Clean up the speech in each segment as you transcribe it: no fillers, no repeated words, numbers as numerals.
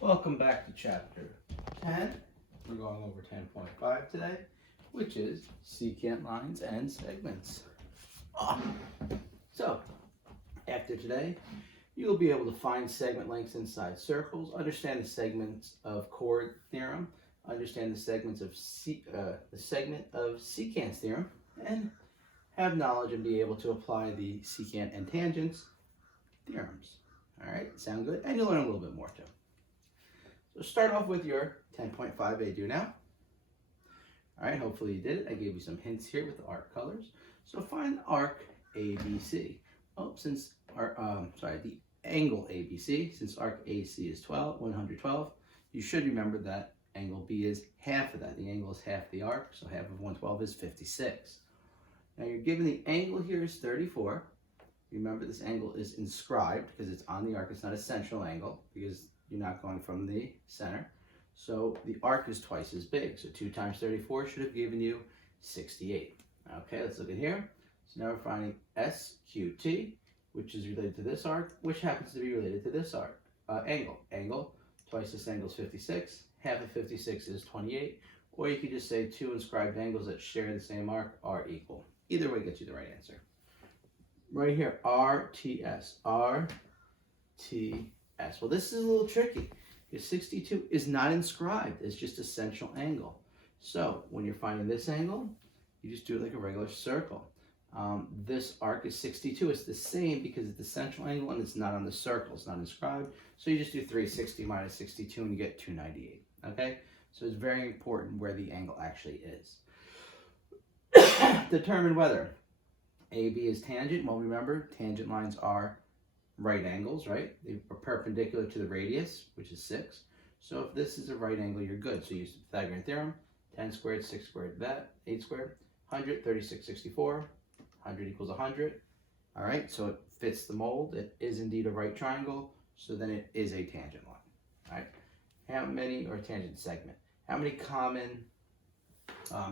Welcome back to chapter 10. We're going over 10.5 today, which is secant lines and segments. So, after today, you'll be able to find segment lengths inside circles, understand the segments of chord theorem, understand the segments of the segment of secant's theorem, and have knowledge and be able to apply the secant and tangents theorems. All right, sound good? And you'll learn a little bit more too. So start off with your 10.5a do now. All right, hopefully you did it. I gave you some hints here with the arc colors. So find the arc ABC. Oh, since the angle ABC, since arc AC is 112, you should remember that angle B is half of that. The angle is half the arc, so half of 112 is 56. Now you're given the angle here is 34. Remember this angle is inscribed because it's on the arc. It's not a central angle because you're not going from the center. So the arc is twice as big. So 2 times 34 should have given you 68. Okay, let's look at here. So now we're finding SQT, which is related to this arc, which happens to be related to this arc. Angle, twice this angle is 56. Half of 56 is 28. Or you could just say 2 inscribed angles that share the same arc are equal. Either way gets you the right answer. Right here, RTS. Well, this is a little tricky because 62 is not inscribed. It's just a central angle. So when you're finding this angle, you just do it like a regular circle. This arc is 62. It's the same because it's the central angle and it's not on the circle. It's not inscribed. So you just do 360 minus 62 and you get 298. Okay? So it's very important where the angle actually is. Determine whether AB is tangent. Well, remember, tangent lines are right angles, right? They are perpendicular to the radius, which is 6. So if this is a right angle, you're good. So use the Pythagorean theorem. 10 squared, 6 squared, that. 8 squared, 100, 36, 64. 100 equals 100. All right, so it fits the mold. It is indeed a right triangle, so then it is a tangent line. All right, how many, or tangent segment, how many common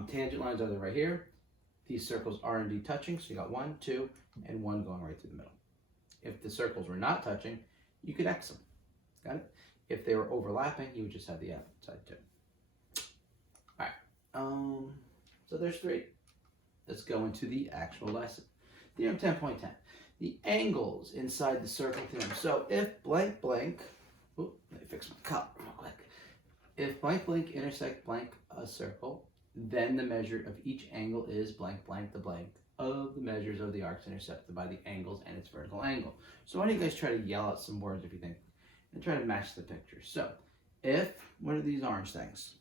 tangent lines are there right here? These circles are indeed touching, so you got 1, 2, and 1 going right through the middle. If the circles were not touching, you could X them. Got it? If they were overlapping, you would just have the outside too. All right, so there's 3. Let's go into the actual lesson. Theorem 10.10. The angles inside the circle theorem. So if blank blank, let me fix my cup real quick. If blank blank intersect blank a circle, then the measure of each angle is blank blank the blank of the measures of the arcs intercepted by the angles and its vertical angle. So why don't you guys try to yell out some words if you think, and try to match the picture. So if, what are these orange things?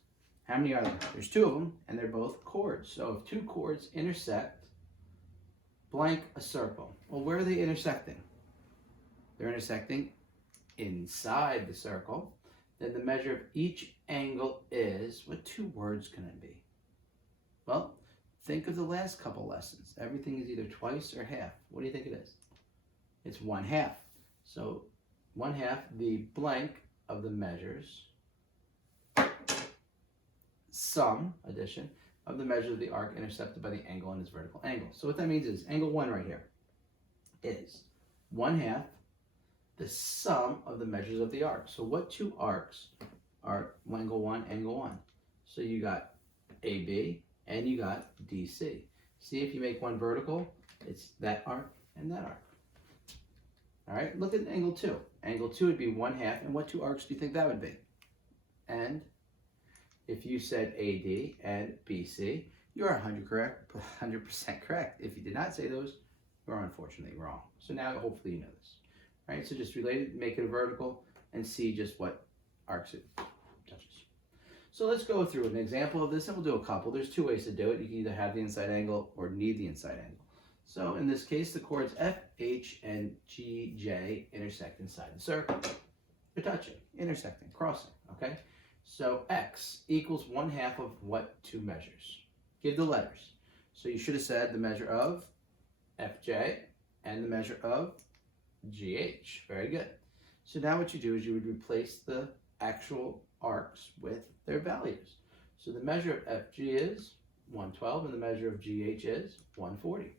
How many are there? There's 2 of them, and they're both chords. So if 2 chords intersect blank a circle, well, where are they intersecting? They're intersecting inside the circle. Then the measure of each angle is, what 2 words can it be? Well, think of the last couple lessons. Everything is either twice or half. What do you think it is? It's 1/2. So 1/2 the blank of the measures, sum, addition, of the measure of the arc intercepted by the angle and its vertical angle. So what that means is angle 1 right here is 1/2 the sum of the measures of the arc. So what 2 arcs are angle 1, angle 1? So you got AB and you got DC. See, if you make one vertical, it's that arc and that arc. All right, look at angle 2. Angle 2 would be 1/2, and what 2 arcs do you think that would be? And if you said AD and BC, you're 100% correct. If you did not say those, you're unfortunately wrong. So now hopefully you know this. All right, so just relate it, make it a vertical, and see just what arcs it touches. So let's go through an example of this, and we'll do a couple. There's 2 ways to do it. You can either have the inside angle or need the inside angle. So in this case, the chords F, H, and G, J intersect inside the circle. They're touching, intersecting, crossing, okay? So X equals 1/2 of what 2 measures? Give the letters. So you should have said the measure of FJ and the measure of GH. Very good. So now what you do is you would replace the actual arcs with their values. So the measure of FG is 112 and the measure of GH is 140.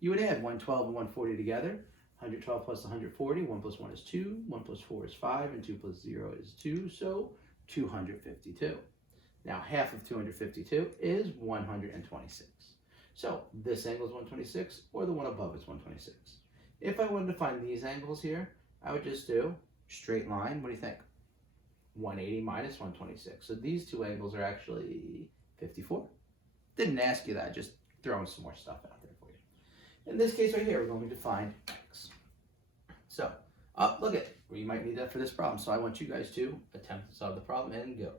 You would add 112 and 140 together. 112 plus 140, 1 plus 1 is 2, 1 plus 4 is 5, and 2 plus 0 is 2, so 252. Now half of 252 is 126. So this angle is 126, or the one above is 126. If I wanted to find these angles here, I would just do straight line. What do you think? 180 minus 126. So these two angles are actually 54. Didn't ask you that, just throwing some more stuff out there for you. In this case right here, we're going to find x. So, look at, you might need that for this problem. So I want you guys to attempt to solve the problem and go.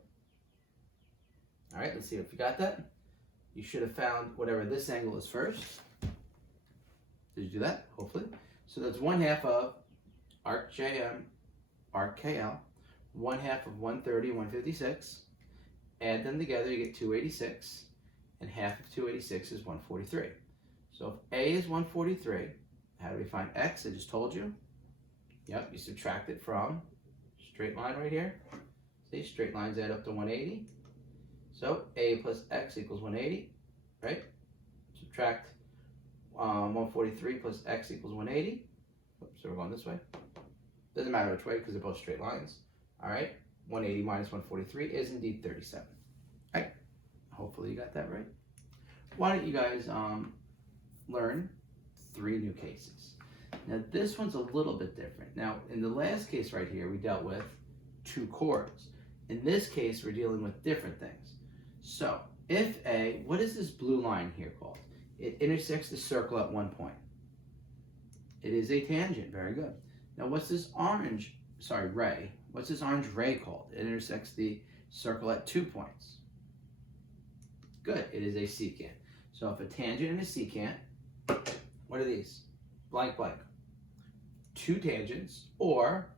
All right, let's see if you got that. You should have found whatever this angle is first. Did you do that? Hopefully. So that's 1/2 of arc JM, arc KL, 1/2 of 130, 156. Add them together, you get 286, and half of 286 is 143. So if A is 143, how do we find X? I just told you. Yep, you subtract it from straight line right here. See, straight lines add up to 180. So A plus X equals 180, right? Subtract 143 plus X equals 180. Oops, so we're going this way. Doesn't matter which way because they're both straight lines. All right, 180 minus 143 is indeed 37. All right, hopefully you got that right. Why don't you guys learn 3 new cases. Now this one's a little bit different. Now in the last case right here, we dealt with 2 chords. In this case, we're dealing with different things. So if A, what is this blue line here called? It intersects the circle at one point. It is a tangent, very good. Now what's this orange, ray? What's this orange ray called? It intersects the circle at 2 points. Good, it is a secant. So if a tangent and a secant, what are these? Blank, blank. 2 tangents or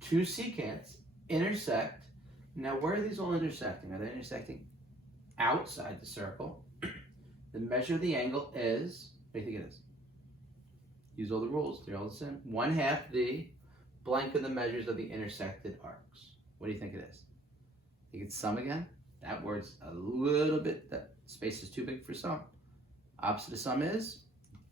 2 secants intersect. Now where are these all intersecting? Are they intersecting outside the circle? The measure of the angle is, what do you think it is? Use all the rules, they're all the same. 1/2 the blank of the measures of the intersected arcs. What do you think it is? Think it's sum again? That word's a little bit, that space is too big for sum. Opposite of sum is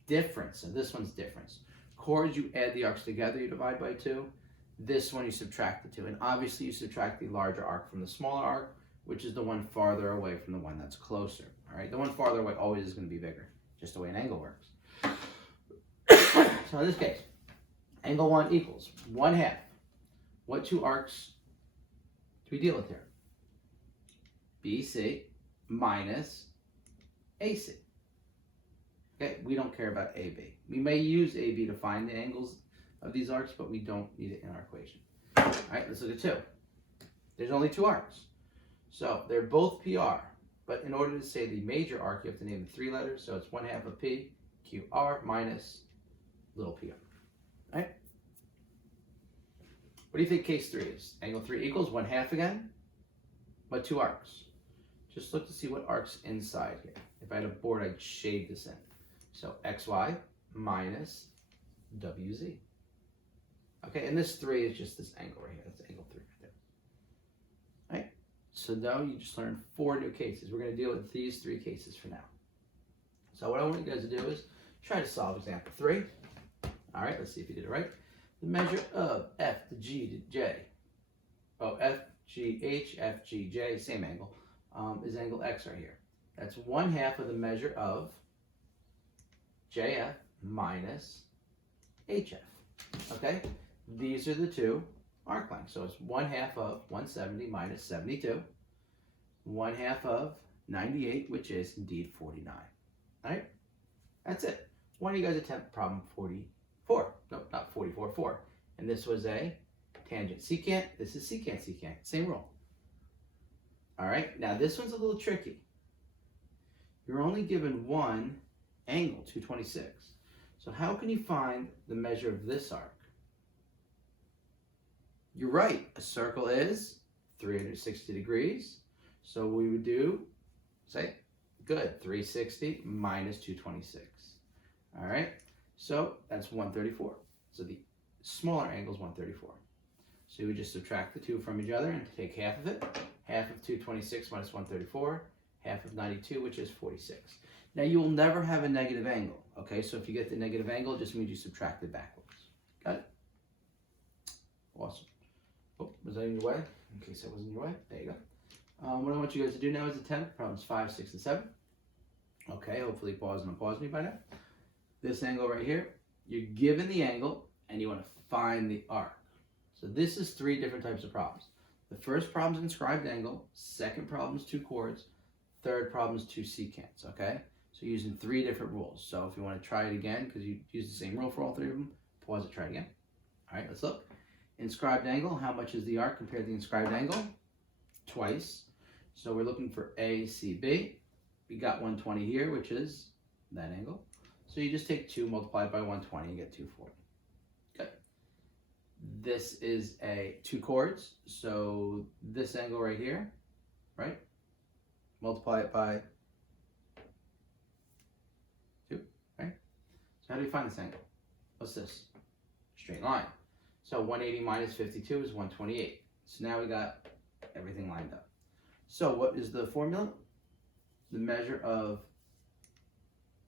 difference, so this one's difference. Chords, you add the arcs together, you divide by 2. This one you subtract the 2, and obviously you subtract the larger arc from the smaller arc, which is the one farther away from the one that's closer. All right, the one farther away always is going to be bigger, just the way an angle works. So in this case, angle 1 equals 1/2. What 2 arcs do we deal with here? BC minus AC. Okay, we don't care about AB. We may use AB to find the angles of these arcs, but we don't need it in our equation. All right, let's look at 2. There's only 2 arcs. So they're both PR, but in order to say the major arc, you have to name the 3 letters. So it's 1/2 of P, QR minus little pr. All right? What do you think case 3 is? Angle 3 equals 1/2 again, but 2 arcs. Just look to see what arc's inside here. If I had a board, I'd shade this in. So XY minus WZ. Okay, and this 3 is just this angle right here. That's angle 3 right there. All right, so now you just learned 4 new cases. We're going to deal with these 3 cases for now. So what I want you guys to do is try to solve example 3. All right, let's see if you did it right. The measure of F to G to J. Oh, F, G, H, F, G, J, same angle, is angle X right here. That's 1/2 of the measure of JF minus HF. Okay, these are the 2 arc lengths. So it's 1/2 of 170 minus 72, 1/2 of 98, which is indeed 49. All right, that's it. Why don't you guys attempt problem 44? No, not 44, 4. And this was a tangent secant. This is secant secant. Same rule. All right, now this one's a little tricky. You're only given one angle, 226. So how can you find the measure of this arc? You're right, a circle is 360 degrees. So we would do, say, good, 360 minus 226. All right, so that's 134. So the smaller angle is 134. So you would just subtract the 2 from each other and take half of it. Half of 226 minus 134, half of 92, which is 46. Now you will never have a negative angle. Okay, so if you get the negative angle, it just means you subtract it backwards. Got it? Awesome. Oh, was that in your way? In case that wasn't in your way. There you go. What I want you guys to do now is attempt problems 5, 6, and 7. Okay, hopefully pause and unpause me by now. This angle right here, you're given the angle and you want to find the arc. So this is 3 different types of problems. The first problem is inscribed angle, second problem is 2 chords, third problem is 2 secants, okay? So you're using 3 different rules. So if you want to try it again, because you use the same rule for all 3 of them, pause it, try it again. All right, let's look. Inscribed angle, how much is the arc compared to the inscribed angle? Twice. So we're looking for ACB. We got 120 here, which is that angle. So you just take 2 multiplied by 120 and get 240. Good. This is 2 chords. So this angle right here, right? Multiply it by 2, right? So how do you find this angle? What's this? Straight line. So 180 minus 52 is 128. So now we got everything lined up. So what is the formula? The measure of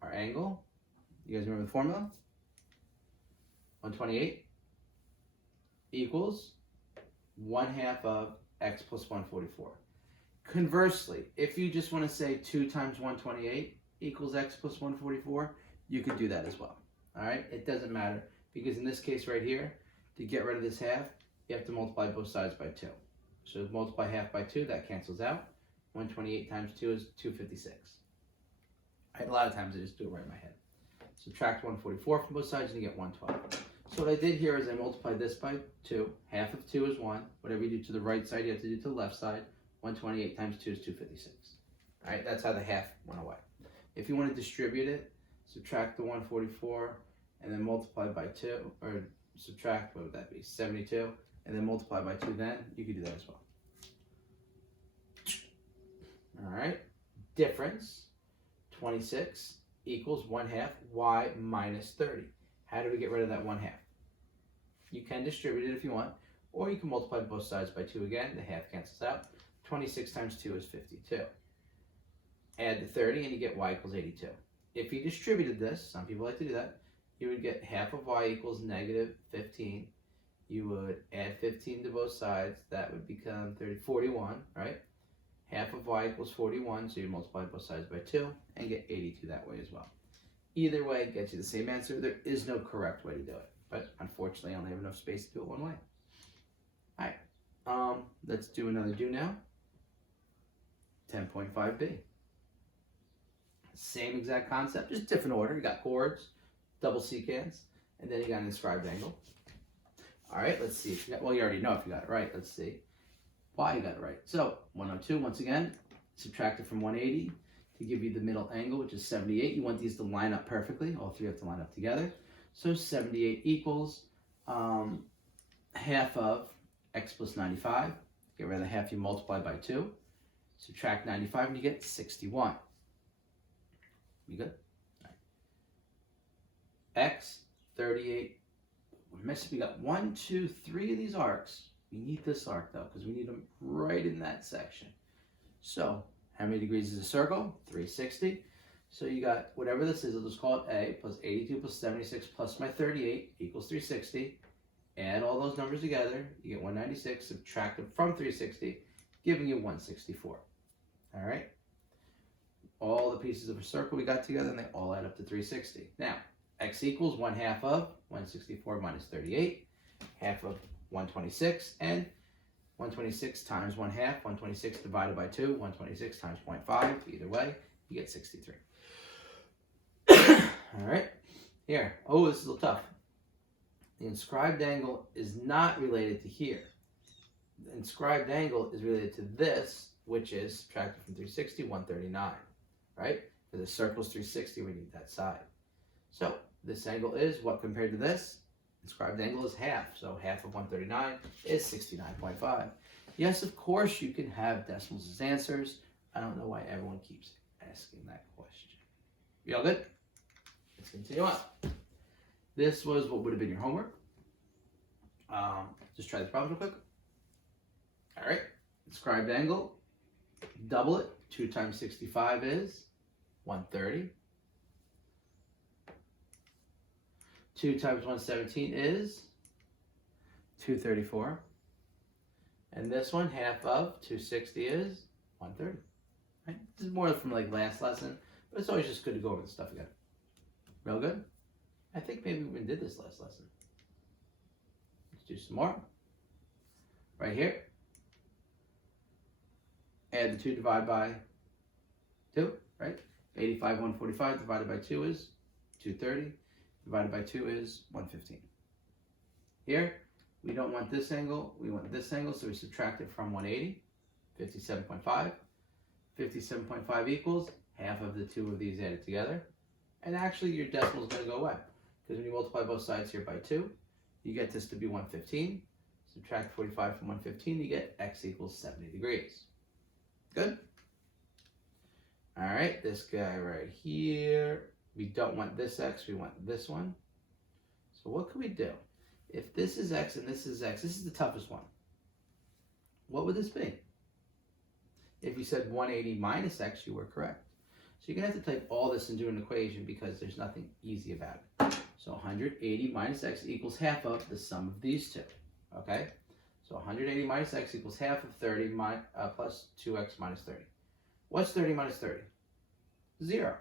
our angle. You guys remember the formula? 128 equals 1/2 of x plus 144. Conversely, if you just want to say 2 times 128 equals x plus 144, you could do that as well. All right? It doesn't matter, because in this case right here, to get rid of this half, you have to multiply both sides by 2. So multiply half by 2, that cancels out. 128 times 2 is 256. All right, a lot of times I just do it right in my head. Subtract 144 from both sides and you get 112. So what I did here is I multiplied this by 2. Half of 2 is 1. Whatever you do to the right side, you have to do to the left side. 128 times 2 is 256. All right, that's how the half went away. If you want to distribute it, subtract the 144 and then multiply by 2, or subtract, what would that be, 72, and then multiply by 2 then, you could do that as well. All right, difference, 26 equals 1/2 y minus 30. How do we get rid of that 1/2? You can distribute it if you want, or you can multiply both sides by 2 again, the half cancels out. 26 times 2 is 52. Add the 30 and you get y equals 82. If you distributed this, some people like to do that, you would get half of y equals negative 15. You would add 15 to both sides. That would become 41, right? Half of y equals 41, so you multiply both sides by 2 and get 82 that way as well. Either way, it gets you the same answer. There is no correct way to do it, but unfortunately, I only have enough space to do it one way. All right, let's do another do now. 10.5b. Same exact concept, just different order. You got chords, double secants, and then you got an inscribed angle. All right, let's see if you got, well, you already know if you got it right. Let's see why you got it right. So 102, once again, subtract it from 180 to give you the middle angle, which is 78. You want these to line up perfectly. All 3 have to line up together. So 78 equals half of x plus 95. Get rid of the half, you multiply by 2. Subtract 95 and you get 61. You good? All right. X, 38. We're missing, we got 1, 2, 3 of these arcs. We need this arc though, because we need them right in that section. So, how many degrees is a circle? 360. So you got whatever this is, I'll just call it A, plus 82 plus 76 plus my 38 equals 360. Add all those numbers together, you get 196, subtract them from 360, giving you 164. All right? All the pieces of a circle we got together, and they all add up to 360. Now, x equals 1/2 of 164 minus 38, half of 126, and 126 times 1/2, 126 divided by 2, 126 times 0.5, either way, you get 63. All right, here. Oh, this is a little tough. The inscribed angle is not related to here. The inscribed angle is related to this, which is subtracted from 360, 139, right? For the circle's 360, we need that side. So this angle is what compared to this? Inscribed angle is half. So half of 139 is 69.5. Yes, of course, you can have decimals as answers. I don't know why everyone keeps asking that question. You all good? Let's continue on. This was what would have been your homework. Just try the problem real quick. All right, inscribed angle, double it. 2 times 65 is 130. 2 times 117 is 234. And this one, half of 260 is 130. Right? This is more from like last lesson, but it's always just good to go over this stuff again. Real good? I think maybe we even did this last lesson. Let's do some more. Right here. Add the 2, divide by 2, right? 85, 145 divided by 2 is 230. Divided by 2 is 115. Here, we don't want this angle, we want this angle, so we subtract it from 180, 57.5. 57.5 equals half of the 2 of these added together. And actually, your decimal is going to go away. Because when you multiply both sides here by 2, you get this to be 115. Subtract 45 from 115, you get x equals 70 degrees. Good? All right, this guy right here. We don't want this x, we want this one. So what can we do? If this is x and this is x, this is the toughest one. What would this be? If you said 180 minus x, you were correct. So you're going to have to type all this into an equation because there's nothing easy about it. So 180 minus x equals half of the sum of these two. Okay? So 180 minus x equals half of 30 plus 2x minus 30. What's 30 minus 30? 0.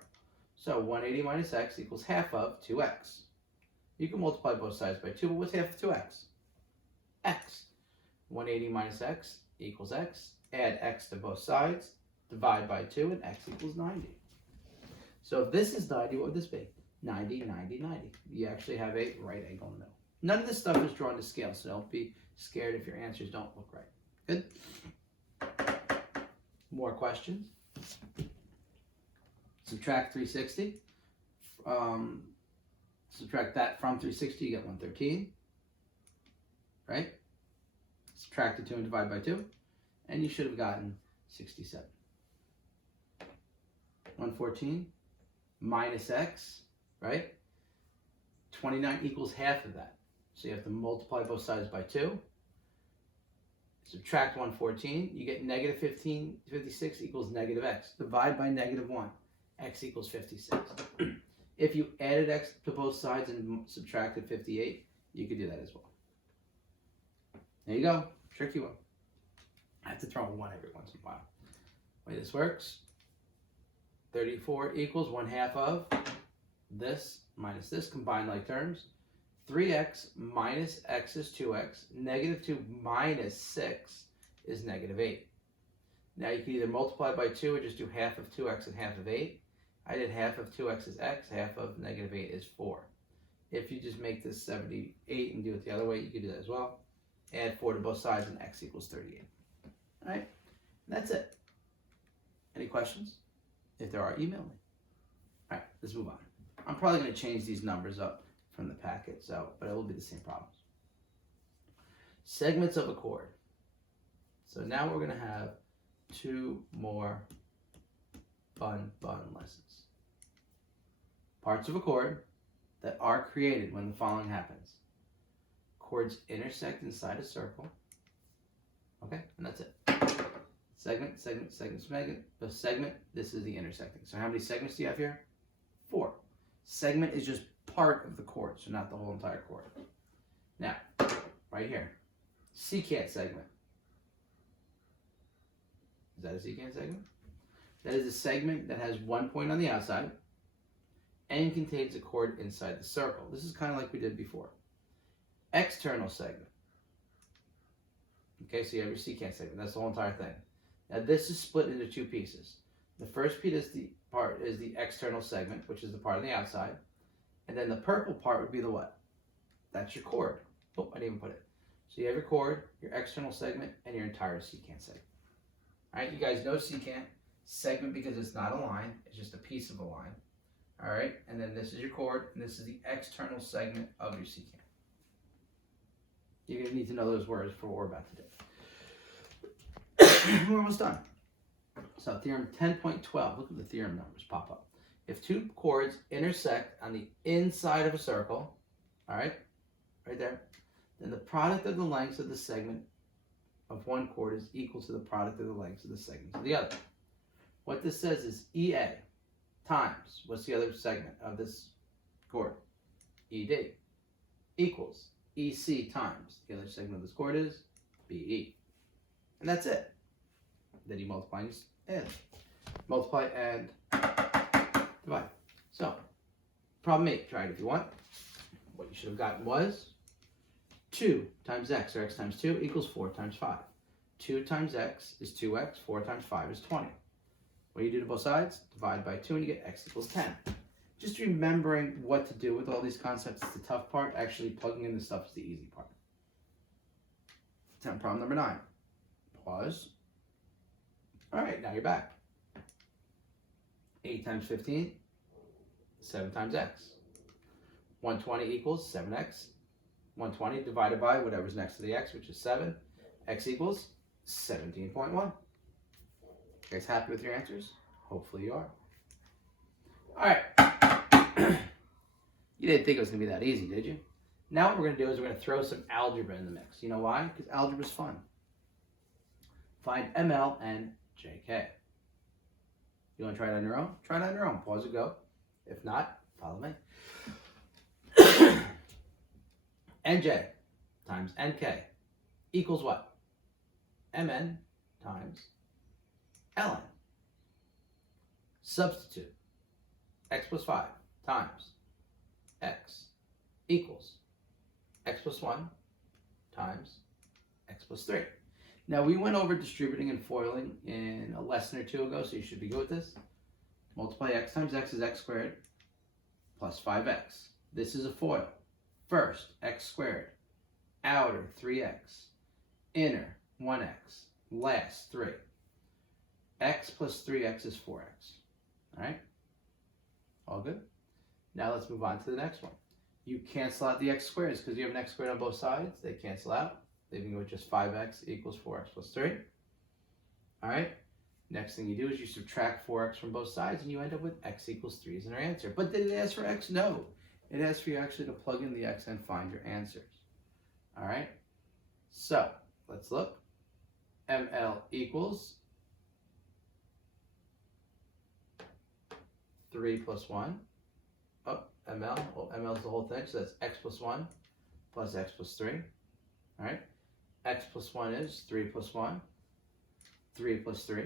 So 180 minus x equals half of 2x. You can multiply both sides by 2, but what's half of 2x? X. 180 minus x equals x. Add x to both sides, divide by 2, and x equals 90. So if this is 90, what would this be? 90, 90, 90. You actually have a right angle in the middle. None of this stuff is drawn to scale, so don't be scared if your answers don't look right. Good? More questions? Subtract 360. Subtract that from 360, you get 113. Right? Subtract the 2 and divide by 2. And you should have gotten 67. 114 minus x, right? 29 equals half of that. So you have to multiply both sides by 2. Subtract 114, you get negative 56 equals negative x. Divide by negative 1, x equals 56. If you added x to both sides and subtracted 58, you could do that as well. There you go, tricky one. I have to throw in 1 every once in a while. The way this works, 34 equals 1/2 of this minus this, combined like terms. 3x minus x is 2x. Negative 2 minus 6 is negative 8. Now you can either multiply by 2 or just do half of 2x and half of 8. I did half of 2x is x, half of negative 8 is 4. If you just make this 78 and do it the other way, you can do that as well. Add 4 to both sides and x equals 38. All right, that's it. Any questions? If there are, email me. All right, let's move on. I'm probably going to change these numbers up from the packet, but it will be the same problems. Segments of a chord. So now we're going to have 2 more fun lessons. Parts of a chord that are created when the following happens. Chords intersect inside a circle. Okay, and that's it. Segment, segment, segment, segment. The segment, this is the intersecting. So how many segments do you have here? 4. Segment is just part of the chord, so not the whole entire chord. Now, right here, secant segment. Is that a secant segment? That is a segment that has 1 point on the outside and contains a chord inside the circle. This is kind of like we did before. External segment. Okay, so you have your secant segment. That's the whole entire thing. Now this is split into 2 pieces. The first piece is the external segment, which is the part on the outside. And then the purple part would be the what? That's your chord. Oh, I didn't even put it. So you have your chord, your external segment, and your entire secant segment. All right, you guys know secant segment because it's not a line. It's just a piece of a line. All right, and then this is your chord, and this is the external segment of your secant. You're going to need to know those words for what we're about to do. We're almost done. So theorem 10.12, look at the theorem numbers pop up. If 2 chords intersect on the inside of a circle, all right there, then the product of the lengths of the segment of one chord is equal to the product of the lengths of the segments of the other. What this says is EA times, what's the other segment of this chord? ED. equals EC times the other segment of this chord is BE. And that's it. Then you multiply and multiply and divide. So, problem 8, try it if you want. What you should have gotten was 2 times x, or x times 2, equals 4 times 5. 2 times x is 2x, 4 times 5 is 20. What do you do to both sides? Divide by 2 and you get x equals 10. Just remembering what to do with all these concepts is the tough part. Actually plugging in the stuff is the easy part. Now, problem number 9. Pause. All right, now you're back. 8 times 15, 7 times x. 120 equals 7x. 120 divided by whatever's next to the x, which is 7. X equals 17.1. You guys happy with your answers? Hopefully you are. All right. You didn't think it was going to be that easy, did you? Now what we're going to do is we're going to throw some algebra in the mix. You know why? Because algebra is fun. Find ML and JK. You want to try it on your own? Try it on your own. Pause and go. If not, follow me. NJ times NK equals what? MN times LN. Substitute. X plus 5 times X equals X plus 1 times X plus 3. Now, we went over distributing and foiling in a lesson or two ago, so you should be good with this. Multiply x times x is x squared plus 5x. This is a FOIL. First, x squared. Outer, 3x. Inner, 1x. Last, 3. X plus 3x is 4x. All right? All good? Now let's move on to the next one. You cancel out the x squares because you have an x squared on both sides. They cancel out, leaving you with just 5x equals 4x plus 3. All right? Next thing you do is you subtract 4x from both sides, and you end up with x equals 3 as our answer. But did it ask for x? No. It asks for you actually to plug in the x and find your answers. All right? So, let's look. ML equals 3 plus 1. Oh, ML. Well, ML is the whole thing, so that's x plus 1 plus x plus 3. All right? X plus 1 is 3 plus 1. 3 plus 3.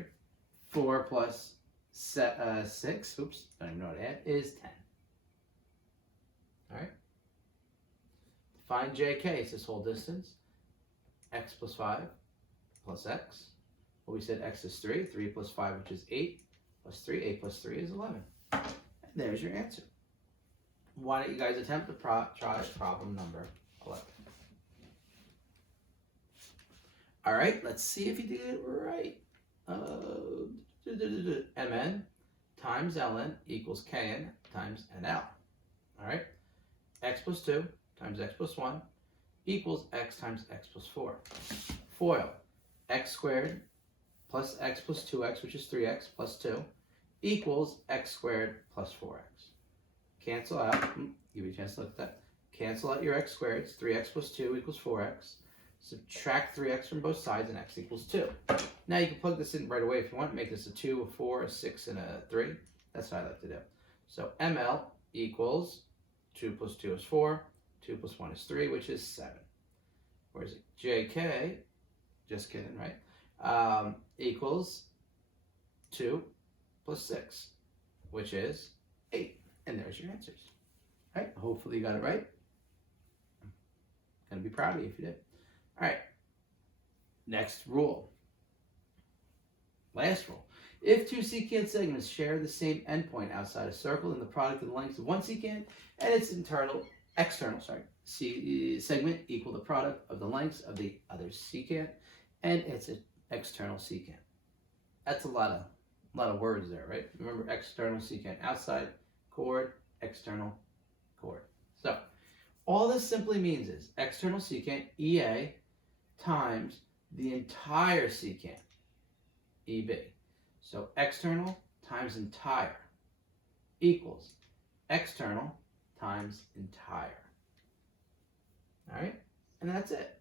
4 plus 6, oops, don't even know what to add, is 10. All right? Find JK, it's this whole distance. X plus 5 plus x. Well, we said x is 3. 3 plus 5, which is 8, plus 3. 8 plus 3 is 11. And there's your answer. Why don't you guys attempt to try problem number 11. All right, let's see if you did it right. Mn times Ln equals Kn times Nl. All right, x plus 2 times x plus 1 equals x times x plus 4. FOIL, x squared plus x plus 2x, which is 3x, plus 2, equals x squared plus 4x. Cancel out, give you a chance to look at that. Cancel out your x squareds, 3x plus 2 equals 4x. Subtract 3x from both sides, and x equals 2. Now you can plug this in right away if you want. Make this a 2, a 4, a 6, and a 3. That's what I like to do. So ML equals 2 plus 2 is 4. 2 plus 1 is 3, which is 7. Where's it? JK, just kidding, right? Equals 2 plus 6, which is 8. And there's your answers. All right, hopefully you got it right. I'm going to be proud of you if you did. All right, next rule. Last rule. If two secant segments share the same endpoint outside a circle, then the product of the lengths of one secant and its external segment equal the product of the lengths of the other secant and its external secant. That's a lot of words there, right? Remember, external secant outside, chord, external chord. So all this simply means is external secant, EA, times the entire secant, EB. So external times entire equals external times entire. All right? And that's it.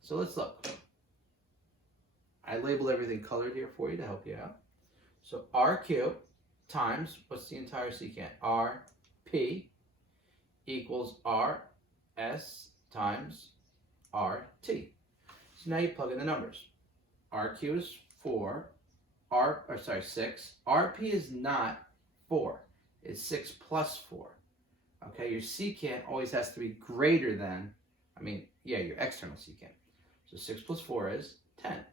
So let's look. I labeled everything colored here for you to help you out. So RQ times, what's the entire secant? RP equals R S times RT. So now you plug in the numbers. RQ is 4, 6. RP is not 4. It's 6 plus 4. Okay, your secant always has to be greater than, your external secant. So 6 plus 4 is 10.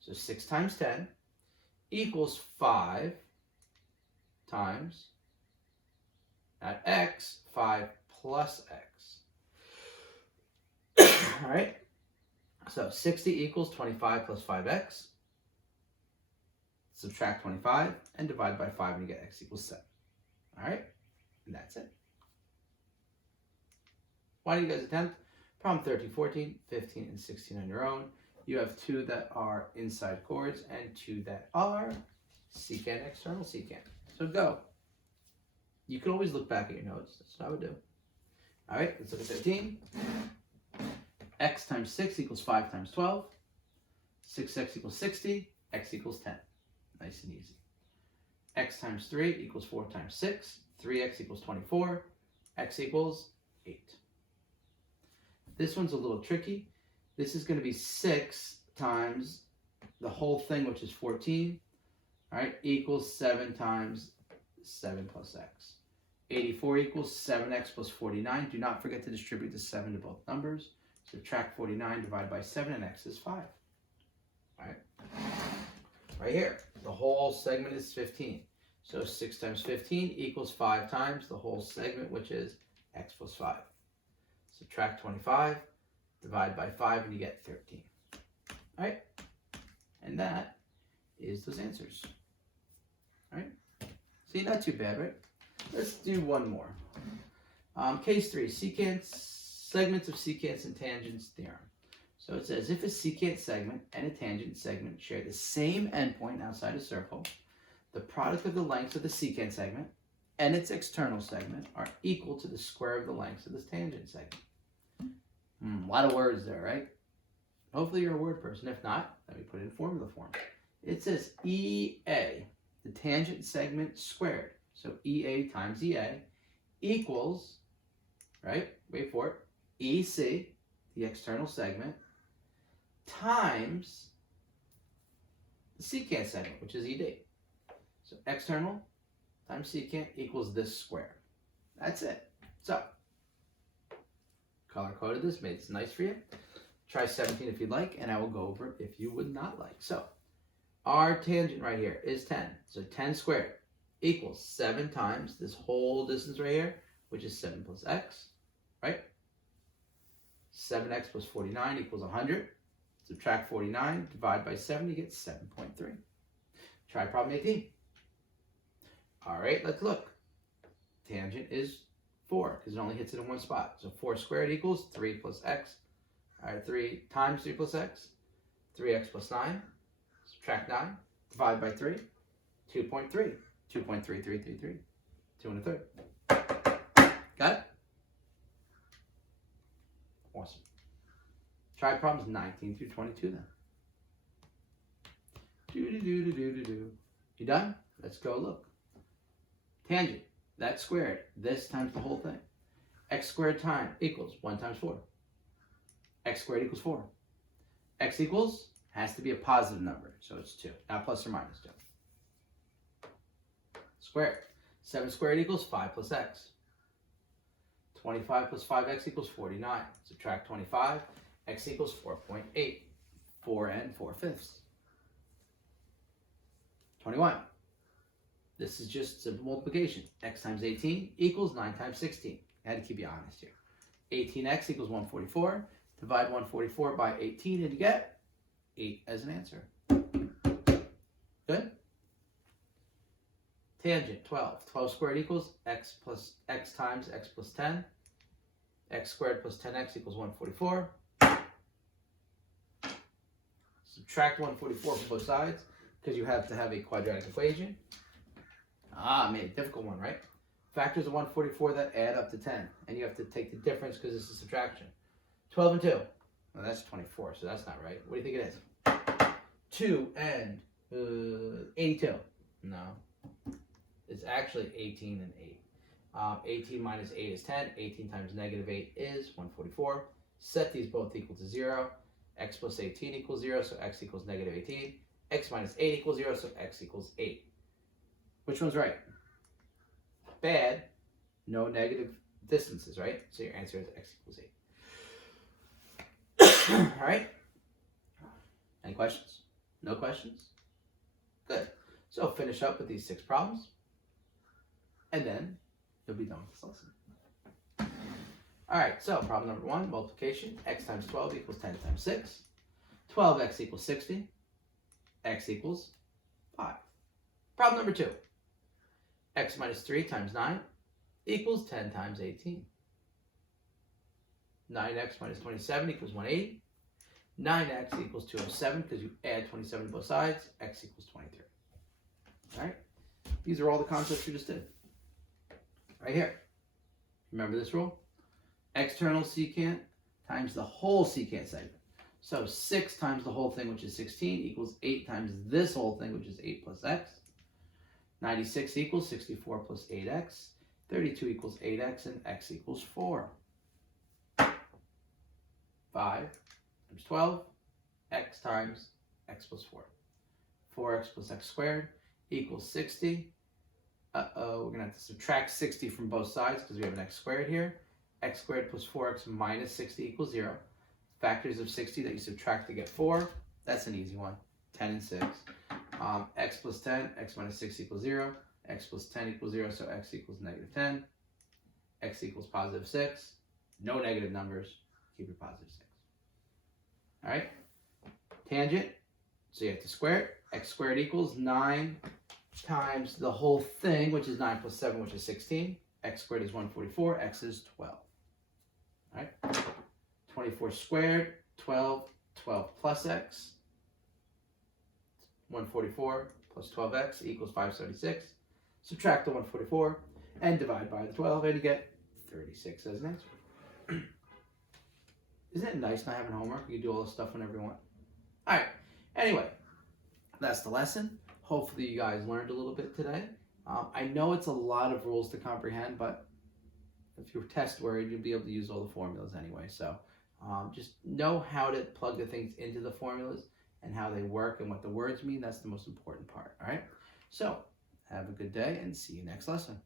So 6 times 10 equals 5 times at x, 5 plus x. All right, so 60 equals 25 plus 5x. Subtract 25 and divide by 5 and you get x equals 7. All right, and that's it. Why do you guys attempt? Problem 13, 14, 15, and 16 on your own. You have 2 that are inside chords and 2 that are secant, external secant. So go. You can always look back at your notes. That's what I would do. All right, let's look at 13. X times 6 equals 5 times 12. 6x equals 60. X equals 10. Nice and easy. X times 3 equals 4 times 6. 3x equals 24. X equals 8. This one's a little tricky. This is going to be 6 times the whole thing, which is 14, all right, equals 7 times 7 plus x. 84 equals 7x plus 49. Do not forget to distribute the 7 to both numbers. Subtract 49, divide by 7, and x is 5. All right. Right here, the whole segment is 15. So 6 times 15 equals 5 times the whole segment, which is x plus 5. Subtract 25, divide by 5, and you get 13. All right? And that is those answers. All right? See, not too bad, right? Let's do one more. Case 3, secants, segments of secants and tangents theorem. So it says, if a secant segment and a tangent segment share the same endpoint outside a circle, the product of the lengths of the secant segment and its external segment are equal to the square of the lengths of this tangent segment. A lot of words there, right? Hopefully you're a word person. If not, let me put it in formula form. It says EA, the tangent segment squared. So EA times EA equals, right? Wait for it. EC, the external segment, times the secant segment, which is ED. So external times secant equals this square. That's it. So, color-coded this, made this nice for you. Try 17 if you'd like, and I will go over it if you would not like. So, our tangent right here is 10. So 10 squared equals 7 times this whole distance right here, which is 7 plus x, right? 7x plus 49 equals 100. Subtract 49, divide by 7, you get 7.3. Try problem 18. All right, let's look. Tangent is 4, because it only hits it in one spot. So 4 squared equals 3 plus x. All right, 3 times 3 plus x. 3x plus 9. Subtract 9. Divide by 3. 2.3. 2.3333. 2 1/3. Got it? Awesome. Try problems 19 through 22 then. You done? Let's go look. Tangent. That's squared. This times the whole thing. X squared time equals 1 times 4. X squared equals 4. X equals has to be a positive number, so it's 2. Not plus or minus 2. Squared. 7 squared equals 5 plus x. 25 plus 5x equals 49. Subtract 25. X equals 4.8. 4 and 4/5. 21. This is just simple multiplication. X times 18 equals 9 times 16. I had to keep you honest here. 18x equals 144. Divide 144 by 18 and you get 8 as an answer. Good? Tangent 12. 12 squared equals x times x plus 10. X squared plus 10x equals 144. Subtract 144 from both sides because you have to have a quadratic equation. I made a difficult one, right? Factors of 144 that add up to 10. And you have to take the difference because it's a subtraction. 12 and 2. Well, that's 24, so that's not right. What do you think it is? 2 and 82. No. It's actually 18 and 8. 18 minus 8 is 10. 18 times negative 8 is 144. Set these both equal to 0. X plus 18 equals 0, so x equals negative 18. X minus 8 equals 0, so x equals 8. Which one's right? Bad. No negative distances, right? So your answer is x equals 8. All right? Any questions? No questions? Good. So finish up with these 6 problems, and then you'll be done with this lesson. All right, so problem number 1, multiplication. X times 12 equals 10 times 6. 12x equals 60. X equals 5. Problem number 2. X minus 3 times 9 equals 10 times 18. 9x minus 27 equals 180. 9x equals 207 because you add 27 to both sides. X equals 23. All right? These are all the concepts you just did. Right here. Remember this rule? External secant times the whole secant segment. So 6 times the whole thing, which is 16, equals 8 times this whole thing, which is 8 plus x. 96 equals 64 plus 8x. 32 equals 8x, and x equals 4. 5 times 12, x times x plus 4. 4x plus x squared equals 60. We're going to have to subtract 60 from both sides because we have an x squared here. X squared plus 4x minus 60 equals 0. Factors of 60 that you subtract to get 4. That's an easy one. 10 and 6. X plus 10, x minus 6 equals 0. X plus 10 equals 0, so x equals negative 10. X equals positive 6. No negative numbers. Keep your positive 6. All right? Tangent. So you have to square it. X squared equals 9 times the whole thing, which is 9 plus 7, which is 16. X squared is 144. X is 12. All right? 24 squared, 12. 12 plus x. 144 plus 12x equals 576. Subtract the 144 and divide by the 12, and you get 36 as an answer. Isn't it nice not having homework? You can do all this stuff whenever you want. All right. Anyway, that's the lesson. Hopefully you guys learned a little bit today. I know it's a lot of rules to comprehend, but if you're test worried, you'll be able to use all the formulas anyway. So just know how to plug the things into the formulas and how they work and what the words mean. That's the most important part. All right. So have a good day and see you next lesson.